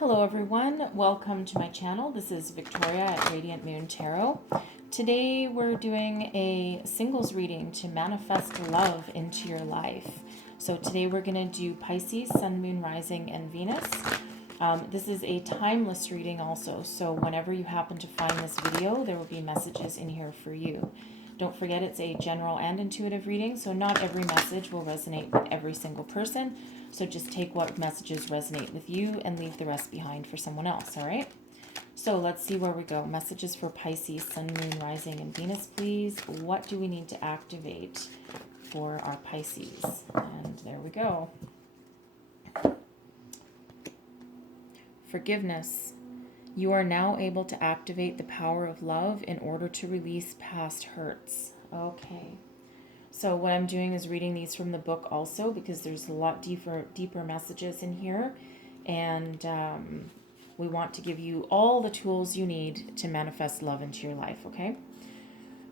Hello everyone, welcome to my channel. This is Victoria at Radiant Moon Tarot. Today we're doing a singles reading to manifest love into your life. So today we're going to do Pisces, Sun, Moon, Rising, and Venus. This is a timeless reading also, so whenever you happen to find this video, there will be messages in here for you. Don't forget it's a general and intuitive reading, so not every message will resonate with every single person. So just take what messages resonate with you and leave the rest behind for someone else, all right? So let's see where we go. Messages for Pisces, Sun, Moon, Rising, and Venus, please. What do we need to activate for our Pisces? And there we go. Forgiveness. You are now able to activate the power of love in order to release past hurts. Okay. So what I'm doing is reading these from the book also because there's a lot deeper messages in here. And we want to give you all the tools you need to manifest love into your life, okay?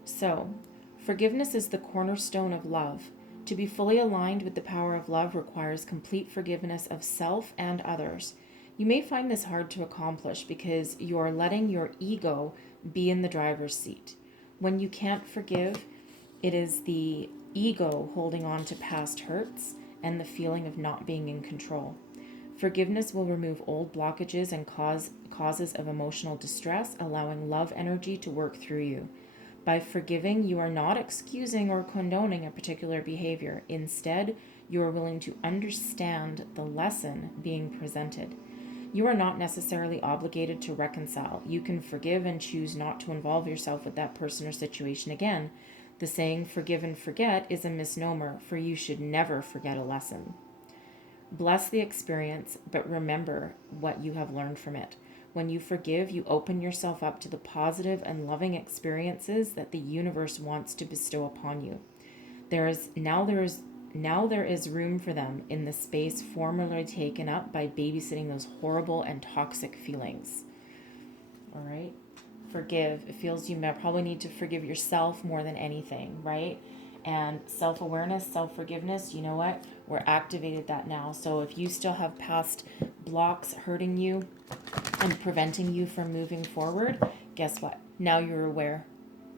So, forgiveness is the cornerstone of love. To be fully aligned with the power of love requires complete forgiveness of self and others. You may find this hard to accomplish because you are letting your ego be in the driver's seat. When you can't forgive, it is the ego holding on to past hurts and the feeling of not being in control. Forgiveness will remove old blockages and causes of emotional distress, allowing love energy to work through you. By forgiving, you are not excusing or condoning a particular behavior. Instead, you are willing to understand the lesson being presented. You are not necessarily obligated to reconcile. You can forgive and choose not to involve yourself with that person or situation again. The saying, forgive and forget, is a misnomer, for you should never forget a lesson. Bless the experience, but remember what you have learned from it. When you forgive, you open yourself up to the positive and loving experiences that the universe wants to bestow upon you. There is room for them in the space formerly taken up by babysitting those horrible and toxic feelings. All right? Forgive. It feels you probably need to forgive yourself more than anything, right? And self-awareness, self-forgiveness, you know what? We're activated that now. So if you still have past blocks hurting you and preventing you from moving forward, guess what? Now you're aware.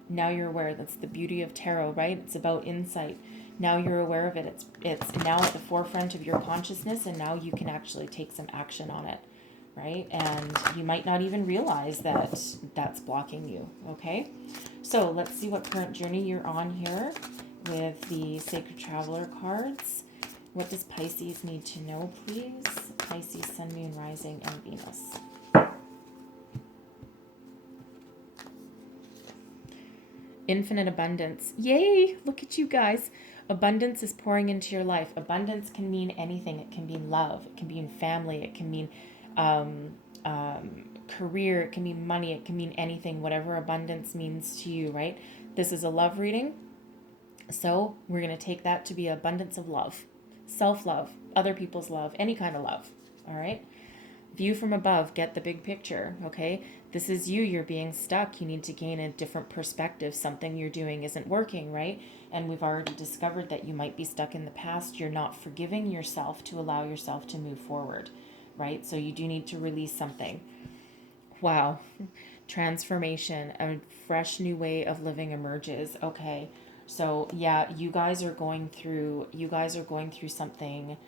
Now you're aware. That's the beauty of tarot, right? It's about insight. Now you're aware of it. It's now at the forefront of your consciousness, and now you can actually take some action on it. Right? And you might not even realize that that's blocking you, okay? So let's see what current journey you're on here with the Sacred Traveler cards. What does Pisces need to know, please? Pisces, Sun, Moon, Rising, and Venus. Infinite abundance. Yay! Look at you guys. Abundance is pouring into your life. Abundance can mean anything. It can mean love. It can mean family. It can mean career, it can mean money, it can mean anything, whatever abundance means to you, right? This is a love reading, so we're going to take that to be abundance of love, self-love, other people's love, any kind of love, all right? View from above, get the big picture, okay? This is you're being stuck. You need to gain a different perspective. Something you're doing isn't working, right? And we've already discovered that you might be stuck in the past. You're not forgiving yourself to allow yourself to move forward. Right? So you do need to release something. Wow. Transformation, a fresh new way of living emerges. Okay. So yeah, you guys are going through something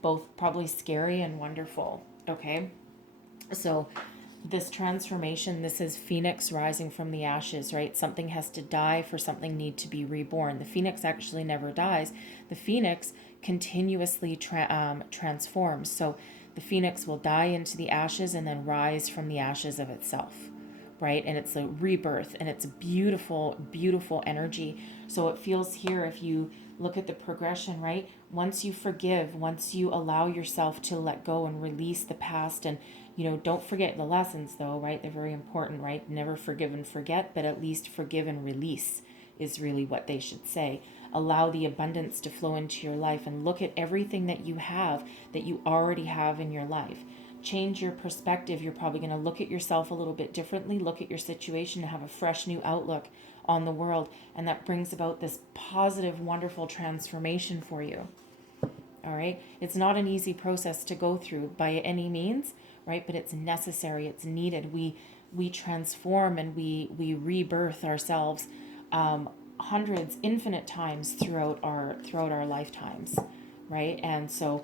both probably scary and wonderful. Okay. So this transformation, this is Phoenix rising from the ashes, right? Something has to die for something need to be reborn. The Phoenix actually never dies. The Phoenix continuously transforms. So the Phoenix will die into the ashes and then rise from the ashes of itself, right? And it's a rebirth, and it's a beautiful, beautiful energy. So it feels here, if you look at the progression, right? Once you forgive, once you allow yourself to let go and release the past, and, don't forget the lessons though, right? They're very important, right? Never forgive and forget, but at least forgive and release is really what they should say. Allow the abundance to flow into your life, and look at everything that you have, that you already have in your life. Change your perspective. You're probably going to look at yourself a little bit differently, look at your situation, and have a fresh new outlook on the world. And that brings about this positive, wonderful transformation for you. All right. It's not an easy process to go through by any means, right? But it's necessary. It's needed. We transform and we rebirth ourselves hundreds, infinite times throughout our lifetimes, right? And so,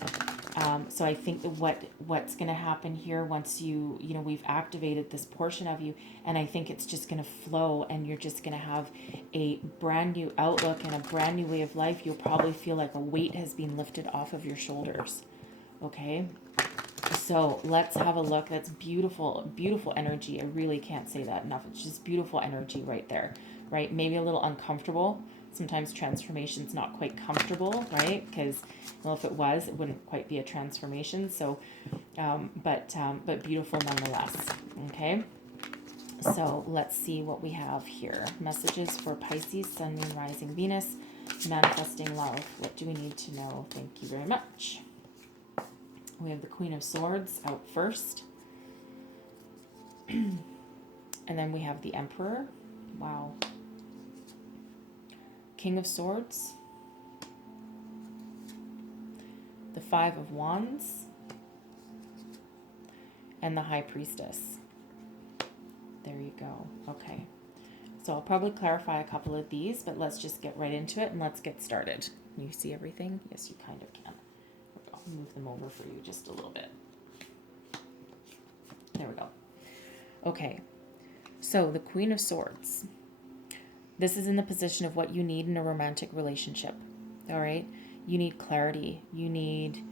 so I think that what's going to happen here once we've activated this portion of you, and I think it's just going to flow, and you're just going to have a brand new outlook and a brand new way of life. You'll probably feel like a weight has been lifted off of your shoulders. Okay. So let's have a look. That's beautiful, beautiful energy. I really can't say that enough. It's just beautiful energy right there, right? Maybe a little uncomfortable. Sometimes transformation's not quite comfortable, right? Because, well, if it was, it wouldn't quite be a transformation. So, but beautiful nonetheless. Okay. So let's see what we have here. Messages for Pisces, Sun, Moon, Rising, Venus, manifesting love. What do we need to know? Thank you very much. We have the Queen of Swords out first. And then we have the Emperor. Wow. King of Swords. The Five of Wands. And the High Priestess. There you go. Okay. So I'll probably clarify a couple of these, but let's just get right into it and let's get started. Can you see everything? Yes, you kind of can. I'll move them over for you just a little bit. There we go. Okay. So the Queen of Swords. This is in the position of what you need in a romantic relationship. All right. You need clarity. You need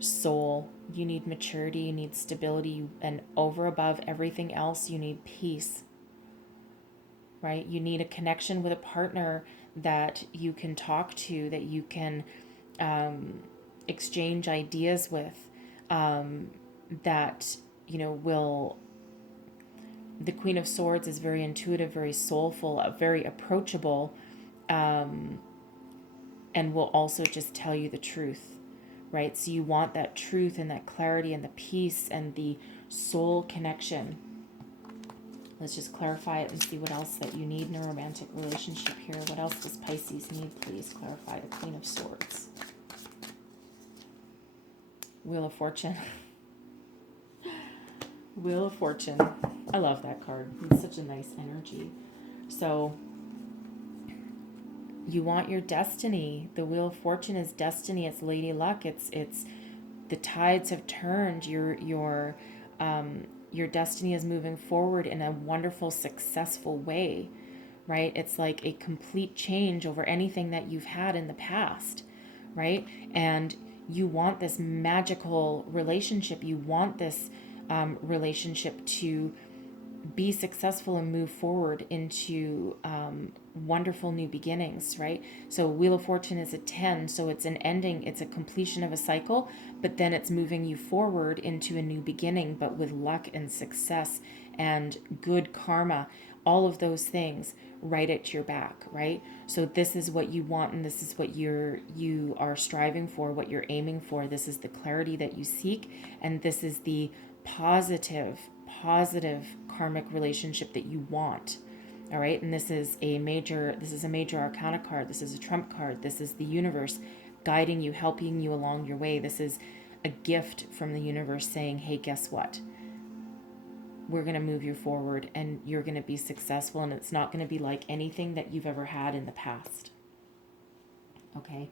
soul. You need maturity. You need stability. And over above everything else, you need peace. Right? You need a connection with a partner that you can talk to, that you can exchange ideas with, that, will... The Queen of Swords is very intuitive, very soulful, very approachable, and will also just tell you the truth, right? So you want that truth and that clarity and the peace and the soul connection. Let's just clarify it and see what else that you need in a romantic relationship here. What else does Pisces need? Please clarify the Queen of Swords. Wheel of Fortune. Wheel of Fortune. I love that card. It's such a nice energy. So you want your destiny. The Wheel of Fortune is destiny. It's lady luck. It's the tides have turned. Your destiny is moving forward in a wonderful, successful way, right? It's like a complete change over anything that you've had in the past, right? And you want this magical relationship. You want this relationship to be successful and move forward into wonderful new beginnings, right? So Wheel of Fortune is a 10, so it's an ending, it's a completion of a cycle, but then it's moving you forward into a new beginning, but with luck and success and good karma, all of those things right at your back, right? So this is what you want, and this is what you are striving for, what you're aiming for. This is the clarity that you seek, and this is the positive karmic relationship that you want. All right. And this is a major arcana card. This is a trump card. This is the universe guiding you, helping you along your way. This is a gift from the universe saying, hey, guess what? We're going to move you forward and you're going to be successful. And it's not going to be like anything that you've ever had in the past. Okay.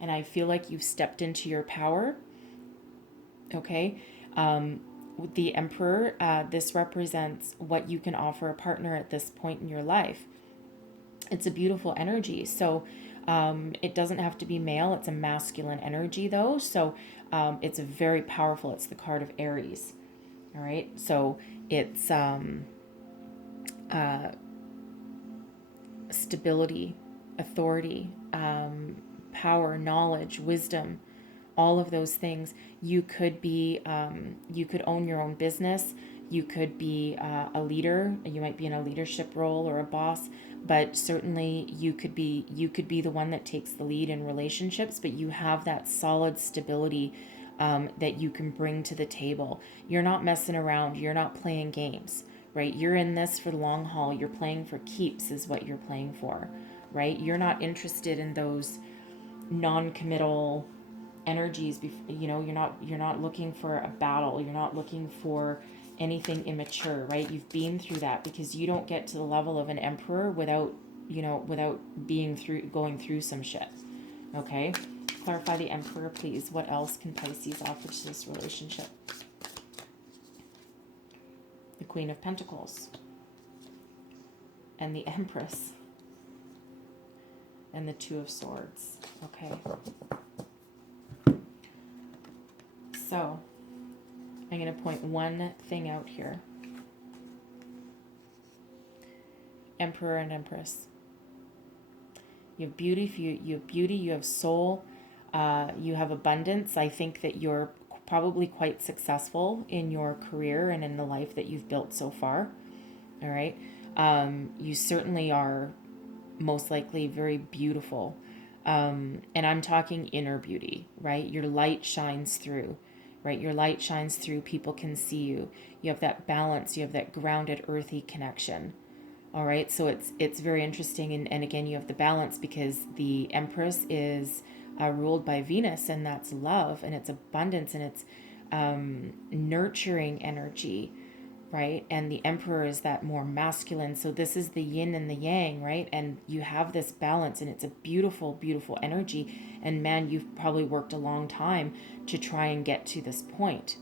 And I feel like you've stepped into your power. Okay. With the Emperor, this represents what you can offer a partner at this point in your life. It's a beautiful energy. So it doesn't have to be male. It's a masculine energy, though. So it's a very powerful. It's the card of Aries. All right. So it's stability, authority, power, knowledge, wisdom. All of those things. You could be, you could own your own business. You could be a leader. You might be in a leadership role or a boss, but certainly you could be the one that takes the lead in relationships, but you have that solid stability that you can bring to the table. You're not messing around. You're not playing games, right? You're in this for the long haul. You're playing for keeps is what you're playing for, right? You're not interested in those non-committal energies. You're not looking for a battle. You're not looking for anything immature, right? You've been through that, because you don't get to the level of an emperor without going through some shit. Okay, clarify the emperor, please. What else can Pisces offer to this relationship? The Queen of Pentacles and the Empress and the Two of Swords. Okay, so I'm going to point one thing out here. Emperor and Empress. You have beauty, you have soul, you have abundance. I think that you're probably quite successful in your career and in the life that you've built so far. All right. You certainly are most likely very beautiful. And I'm talking inner beauty, right? Your light shines through, right? Your light shines through. People can see you. You have that balance. You have that grounded, earthy connection. All right. So it's very interesting. And again, you have the balance, because the Empress is ruled by Venus, and that's love, and it's abundance, and it's nurturing energy, right? And the Emperor is that more masculine. So this is the yin and the yang, right? And you have this balance, and it's a beautiful, beautiful energy. And man, you've probably worked a long time to try and get to this point,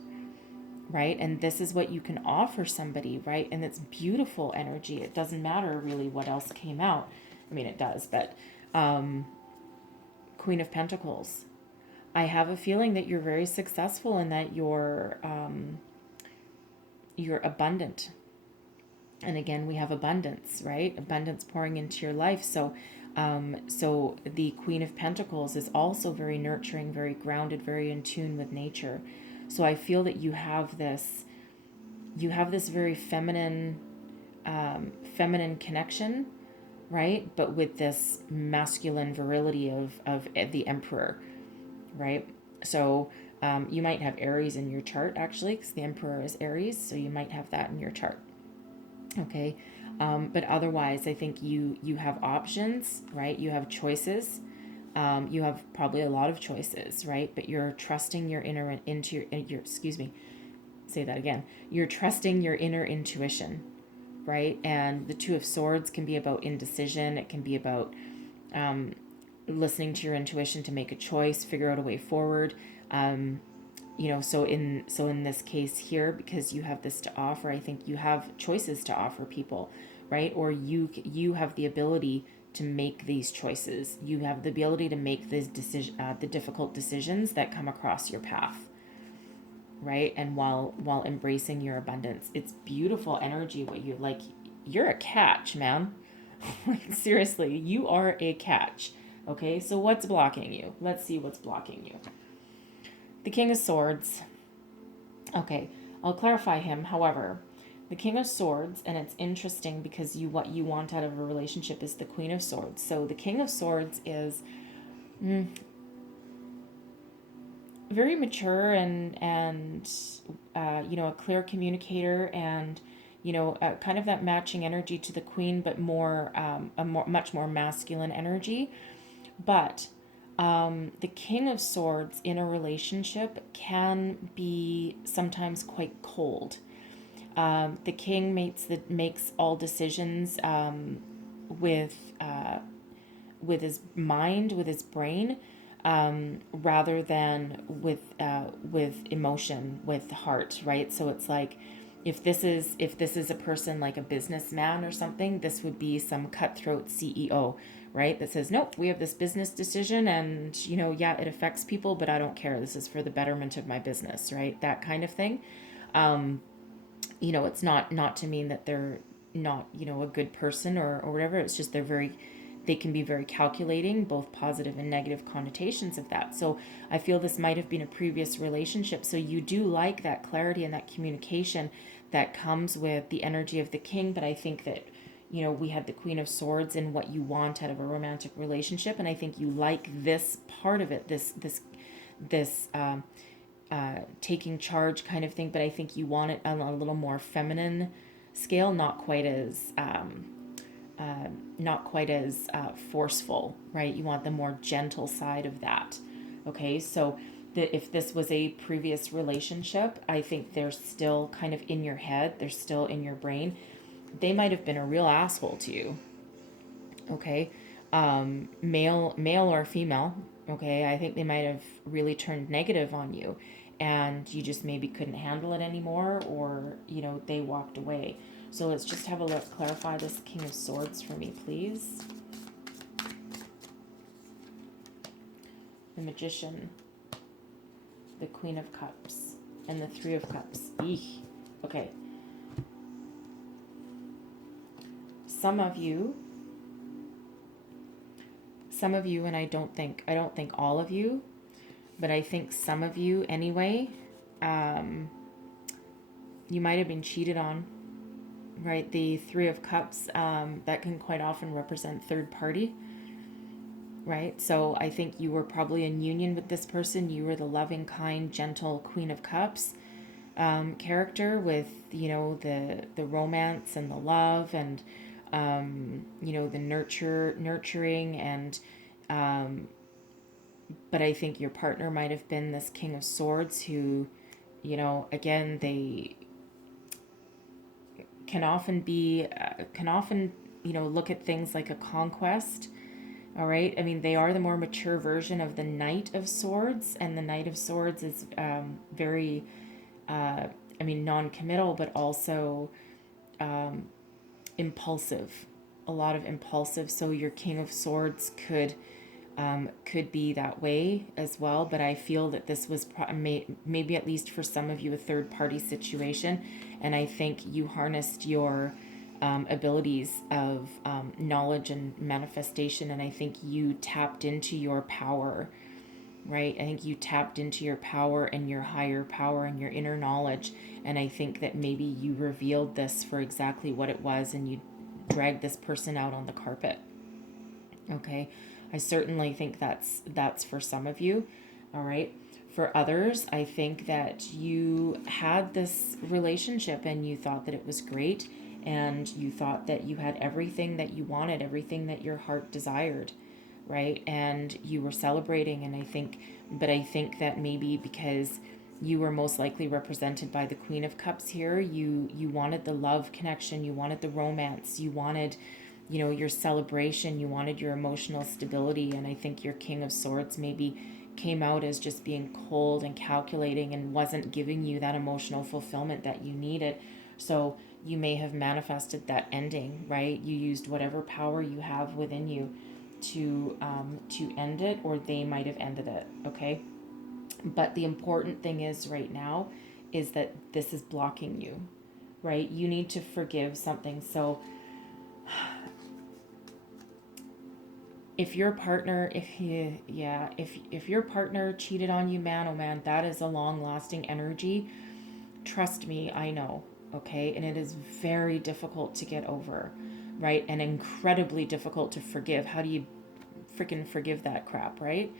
right? And this is what you can offer somebody, right? And it's beautiful energy. It doesn't matter really what else came out. I mean, it does, but Queen of Pentacles. I have a feeling that you're very successful, and that you're abundant. And again, we have abundance, right? Abundance pouring into your life. So the Queen of Pentacles is also very nurturing, very grounded, very in tune with nature. So I feel that you have this very feminine connection, right? But with this masculine virility of the Emperor, right? So you might have Aries in your chart, actually, because the Emperor is Aries. So you might have that in your chart. Okay. But otherwise, I think you have options, right? You have choices. You have probably a lot of choices, right? But you're trusting your inner say that again. You're trusting your inner intuition, right? And the Two of Swords can be about indecision. It can be about listening to your intuition to make a choice, figure out a way forward. So in this case here, because you have this to offer, I think you have choices to offer people, right? Or you have the ability to make these choices. You have the ability to make these the difficult decisions that come across your path, right? And while embracing your abundance, it's beautiful energy. What you like, you're a catch, man. Like, seriously, you are a catch. Okay, so what's blocking you? Let's see what's blocking you. The King of Swords. Okay, I'll clarify him. However, the King of Swords, and it's interesting because what you want out of a relationship is the Queen of Swords. So the King of Swords is very mature and a clear communicator, and kind of that matching energy to the Queen, but much more masculine energy. But the King of Swords in a relationship can be sometimes quite cold. The King makes all decisions with his mind, with his brain, rather than with emotion, with heart, right? So it's like, if this is a person like a businessman or something, this would be some cutthroat CEO, right? That says, nope, we have this business decision, and it affects people, but I don't care. This is for the betterment of my business, right? That kind of thing. It's not to mean that they're not, a good person or whatever. It's just they can be very calculating, both positive and negative connotations of that. So I feel this might have been a previous relationship. So you do like that clarity and that communication that comes with the energy of the King. But I think that, we had the Queen of Swords and what you want out of a romantic relationship. And I think you like this part of it, this taking charge kind of thing. But I think you want it on a little more feminine scale, not quite as forceful, right? You want the more gentle side of that. Okay, so that if this was a previous relationship, I think they're still kind of in your head. They're still in your brain. They might have been a real asshole to you. Okay. Male or female. Okay. I think they might have really turned negative on you, and you just maybe couldn't handle it anymore, or, they walked away. So let's just have a look. Clarify this King of Swords for me, please. The Magician, the Queen of Cups, and the Three of Cups. Eek. Okay. Some of you, and I don't think all of you, but I think some of you anyway, you might have been cheated on, right? The Three of Cups, that can quite often represent third party, right? So I think you were probably in union with this person. You were the loving, kind, gentle Queen of Cups character with, the romance and the love and, the nurturing and, but I think your partner might have been this King of Swords who, again, they can often look at things like a conquest. All right. I mean, they are the more mature version of the Knight of Swords, and the Knight of Swords is very, non-committal, but also impulsive, a lot of impulsive. So your King of Swords could be that way as well. But I feel that this was maybe, at least for some of you, a third party situation. And I think you harnessed your abilities of knowledge and manifestation. And I think you tapped into your power, right? I think you tapped into your power and your higher power and your inner knowledge. And I think that maybe you revealed this for exactly what it was, and you dragged this person out on the carpet. Okay. I certainly think that's for some of you. All right. For others, I think that you had this relationship and you thought that it was great, and you thought that you had everything that you wanted, everything that your heart desired, right? And you were celebrating. And I think that maybe because you were most likely represented by the Queen of Cups here, you wanted the love connection, you wanted the romance, you wanted, your celebration, you wanted your emotional stability. And I think your King of Swords maybe came out as just being cold and calculating and wasn't giving you that emotional fulfillment that you needed. So you may have manifested that ending, right? You used whatever power you have within you to end it, or they might have ended it. Okay. But the important thing is right now is that this is blocking you, right? You need to forgive something. So if your partner, if your partner cheated on you, man, oh man, that is a long lasting energy. Trust me, I know. Okay. And it is very difficult to get over, right? And incredibly difficult to forgive. How do you freaking forgive that crap, right?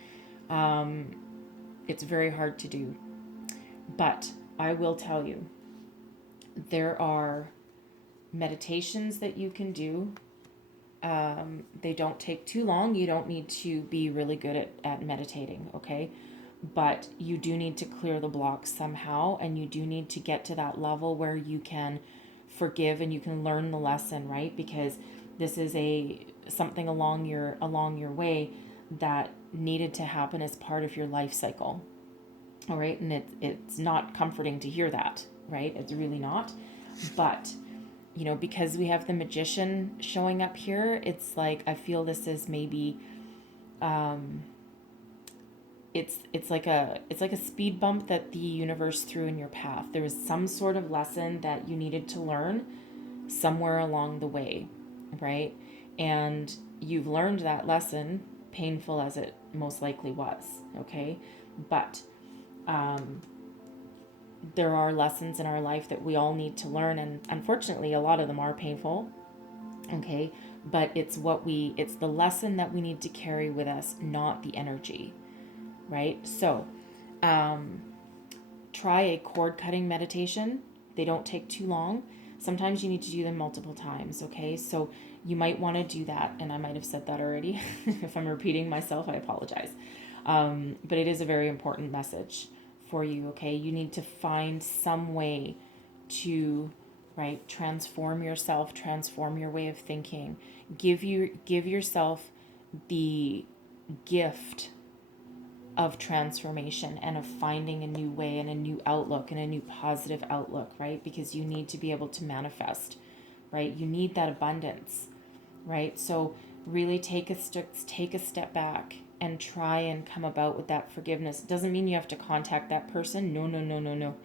It's very hard to do. But I will tell you, there are meditations that you can do. They don't take too long. You don't need to be really good at meditating, okay? But you do need to clear the blocks somehow, and you do need to get to that level where you can forgive and you can learn the lesson, right? Because this is something along your way that needed to happen as part of your life cycle. All right. And it's not comforting to hear that, right? It's really not. But, because we have the Magician showing up here, it's like, I feel this is maybe, it's like a speed bump that the universe threw in your path. There was some sort of lesson that you needed to learn somewhere along the way, right? And you've learned that lesson, painful as it most likely was, okay? But there are lessons in our life that we all need to learn, and unfortunately a lot of them are painful, okay? But it's the lesson that we need to carry with us, not the energy, right? So try a cord cutting meditation. They don't take too long. Sometimes you need to do them multiple times, okay? So you might want to do that, and I might have said that already. If I'm repeating myself, I apologize. But it is a very important message for you, okay? You need to find some way to, right, transform yourself, transform your way of thinking. Give yourself the gift of transformation and of finding a new way and a new outlook and a new positive outlook, right? Because you need to be able to manifest, right? You need that abundance, right? So really take a step back and try and come about with that forgiveness. It doesn't mean you have to contact that person. No, no, no, no, no.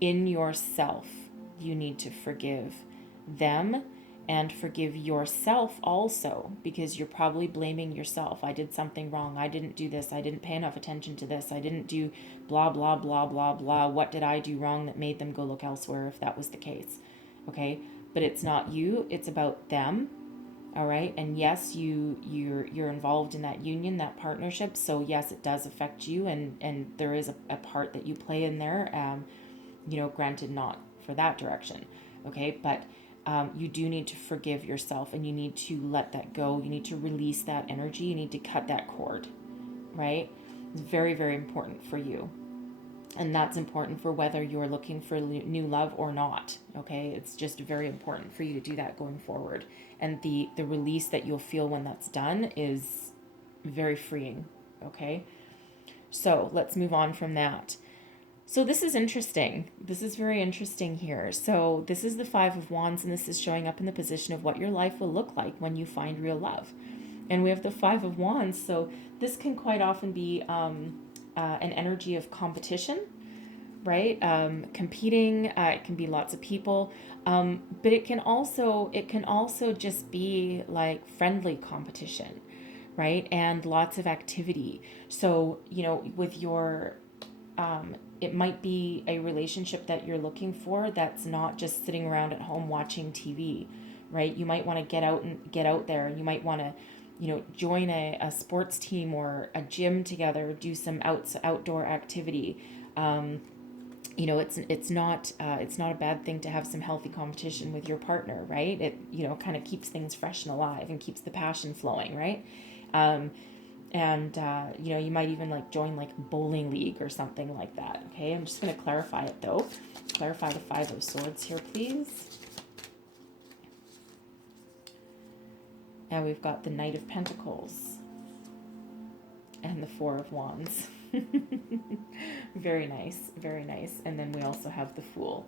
In yourself, you need to forgive them and forgive yourself also, because you're probably blaming yourself. I did something wrong. I didn't do this. I didn't pay enough attention to this. I didn't do blah, blah, blah, blah, blah. What did I do wrong that made them go look elsewhere if that was the case? Okay? But it's not you. It's about them. All right? And yes, you're involved in that union, that partnership. So yes, it does affect you, and there is a part that you play in there. Granted, not for that direction. Okay? But you do need to forgive yourself, and you need to let that go. You need to release that energy. You need to cut that cord, right? It's very, very important for you. And that's important for whether you're looking for new love or not, okay? It's just very important for you to do that going forward. And the release that you'll feel when that's done is very freeing, okay? So let's move on from that. So this is interesting. This is very interesting here. So this is the Five of Wands, and this is showing up in the position of what your life will look like when you find real love. And we have the Five of Wands. So this can quite often be an energy of competition, right? Competing. It can be lots of people, but it can also just be like friendly competition, right? And lots of activity. So with your it might be a relationship that you're looking for that's not just sitting around at home watching TV, right? You might want to get out there. You might want to, join a sports team or a gym together, do some outdoor activity. It's not a bad thing to have some healthy competition with your partner, right? It kind of keeps things fresh and alive and keeps the passion flowing, right? You might even join bowling league or something like that. Okay, I'm just going to clarify it though. Clarify the Five of Swords here, please. Now we've got the Knight of Pentacles and the Four of Wands. Very nice, very nice. And then we also have the Fool.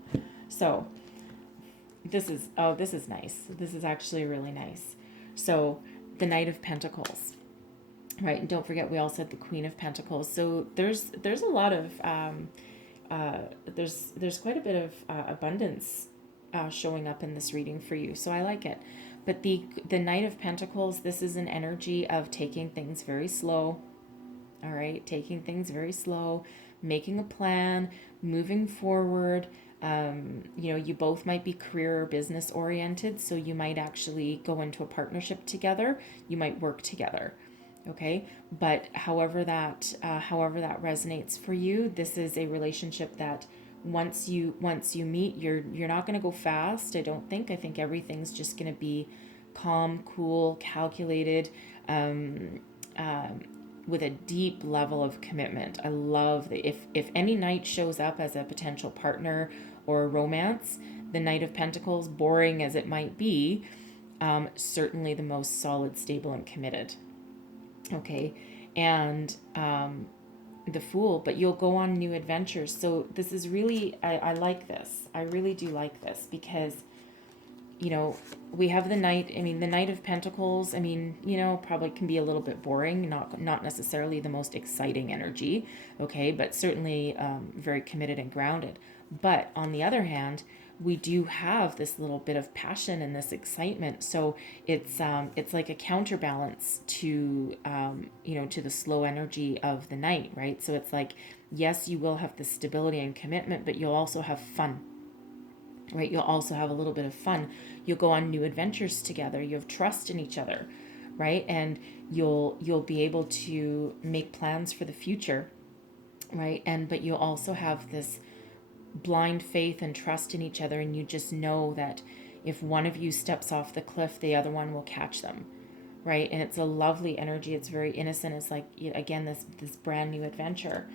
So this is nice. This is actually really nice. So the Knight of Pentacles. Right, and don't forget we also had the Queen of Pentacles. So there's a lot of there's quite a bit of abundance showing up in this reading for you. So I like it. But the Knight of Pentacles, this is an energy of taking things very slow. All right, taking things very slow, making a plan, moving forward. You both might be career or business oriented, so you might actually go into a partnership together. You might work together. Okay, but however that resonates for you, this is a relationship that once you meet, you're not going to go fast. I don't think. I think everything's just going to be calm, cool, calculated, with a deep level of commitment. I love that if any knight shows up as a potential partner or romance, the Knight of Pentacles, boring as it might be, certainly the most solid, stable, and committed. Okay, and the Fool, but you'll go on new adventures. So this is really, I like this. I really do like this because, we have the Knight. I mean, the Knight of Pentacles, probably can be a little bit boring, not necessarily the most exciting energy, okay, but certainly very committed and grounded. But on the other hand, we do have this little bit of passion and this excitement. So it's like a counterbalance to to the slow energy of the Knight, right? So it's like, yes, you will have the stability and commitment, but you'll also have fun, right? You'll also have a little bit of fun. You'll go on new adventures together. You have trust in each other, right? And you'll be able to make plans for the future, right? But you'll also have this blind faith and trust in each other, and you just know that if one of you steps off the cliff, the other one will catch them, right? And it's a lovely energy. It's very innocent. It's like, again, this brand new adventure.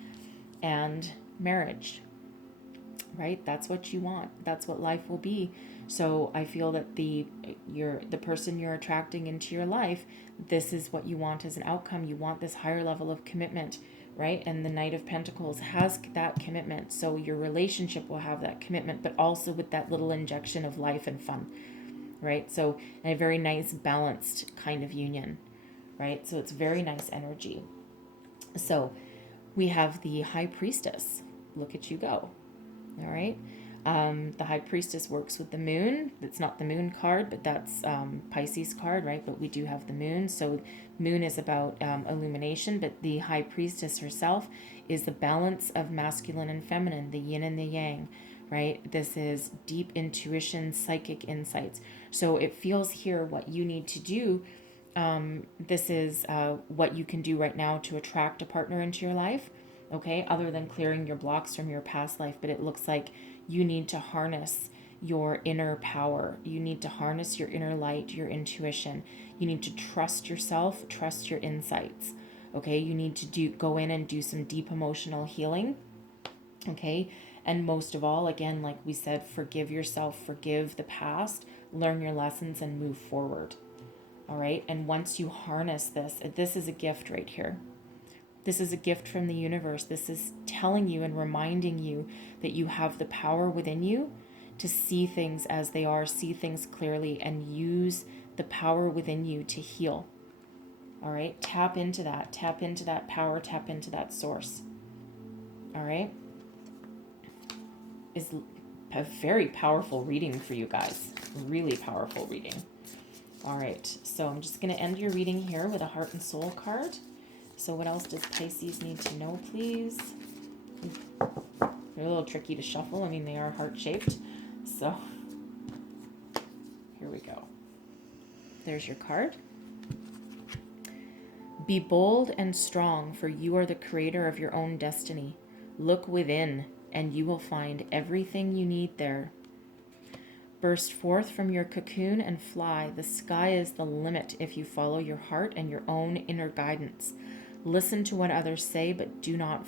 And marriage, right? That's what you want. That's what life will be. So I feel that the person you're attracting into your life, this is what you want as an outcome. You want this higher level of commitment, right? And the Knight of Pentacles has that commitment. So your relationship will have that commitment, but also with that little injection of life and fun, right? So a very nice balanced kind of union, right? So it's very nice energy. So we have the High Priestess. Look at you go. All right. The High Priestess works with the moon. It's not the moon card, but that's Pisces card, right? But we do have the moon. So moon is about illumination, but the High Priestess herself is the balance of masculine and feminine, the yin and the yang, right? This is deep intuition, psychic insights. So it feels here what you need to do. This is what you can do right now to attract a partner into your life, okay, other than clearing your blocks from your past life. But it looks like you need to harness your inner power. You need to harness your inner light, your intuition. You need to trust yourself, trust your insights, okay? You need to go in and do some deep emotional healing, okay? And most of all, again, like we said, forgive yourself, forgive the past, learn your lessons, and move forward. All right. And once you harness this is a gift right here. This is a gift from the universe. This is telling you and reminding you that you have the power within you to see things as they are, see things clearly, and use the power within you to heal. All right. Tap into that power, tap into that source. All right. Is a very powerful reading for you guys. Really powerful reading. All right, so I'm just going to end your reading here with a Heart and Soul card. So what else does Pisces need to know, please? They're a little tricky to shuffle. I mean, they are heart-shaped. So here we go. There's your card. Be bold and strong, for you are the creator of your own destiny. Look within, and you will find everything you need there. Burst forth from your cocoon and fly. The sky is the limit if you follow your heart and your own inner guidance. Listen to what others say, but do not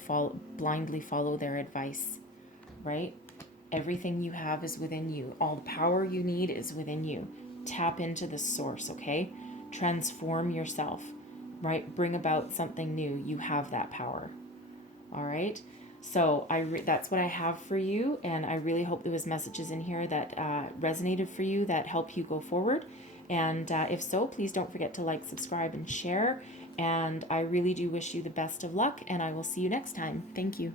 blindly follow their advice, right? Everything you have is within you. All the power you need is within you. Tap into the source, okay? Transform yourself, right? Bring about something new. You have that power, all right? So that's what I have for you, and I really hope there was messages in here that resonated for you, that help you go forward. And if so, please don't forget to like, subscribe, and share. And I really do wish you the best of luck, and I will see you next time. Thank you.